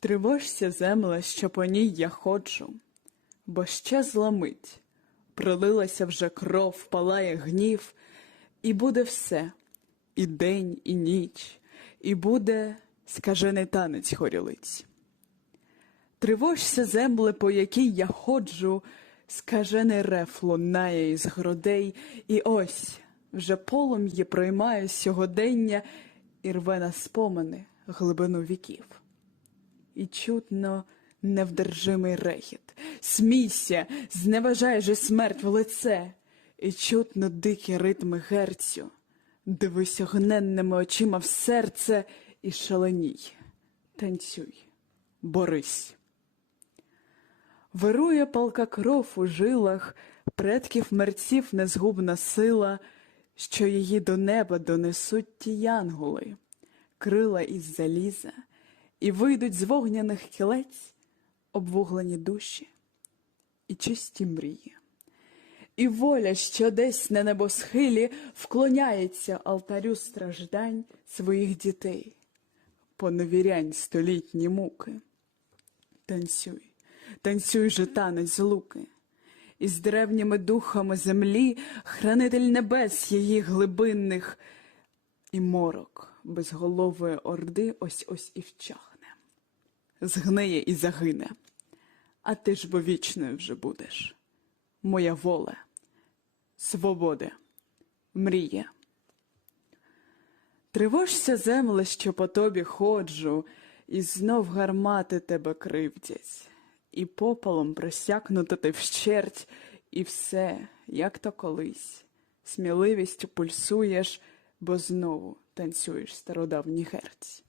Тривожся, земле, що по ній я ходжу, бо ще зламить, пролилася вже кров, палає гнів, і буде все, і день, і ніч, і буде скажений танець хорілиць. Тривожся, земле, по якій я ходжу, скажений рев лунає із грудей, і ось вже полум'я проймає сьогодення і рве на спомини глибину віків. І чутно невдержимий регіт. Смійся, зневажай же смерть в лице, і чутно дикі ритми герцю. Дивись огненними очима в серце і шаленій. Танцюй, борись. Вирує палка кров у жилах, предків мерців незгубна сила, що її до неба донесуть ті янголи, крила із заліза, і вийдуть з вогняних кілець обвуглені душі і чисті мрії. І воля, що десь на небосхилі вклоняється алтарю страждань своїх дітей, поневірянь столітні муки. Танцюй, танцюй же танець луки, і з древніми духами землі, хранитель небес її глибинних, і морок безголової орди ось ось і вчахне, згниє і загине, а ти ж бо вічною вже будеш. Моя воля, свобода, мрія. Тривожся, земле, що по тобі ходжу, і знов гармати тебе кривдять, і попелом просякнуто ти вщерть, і все, як то колись, сміливістю пульсуєш, бо знову танцюєш стародавні герць.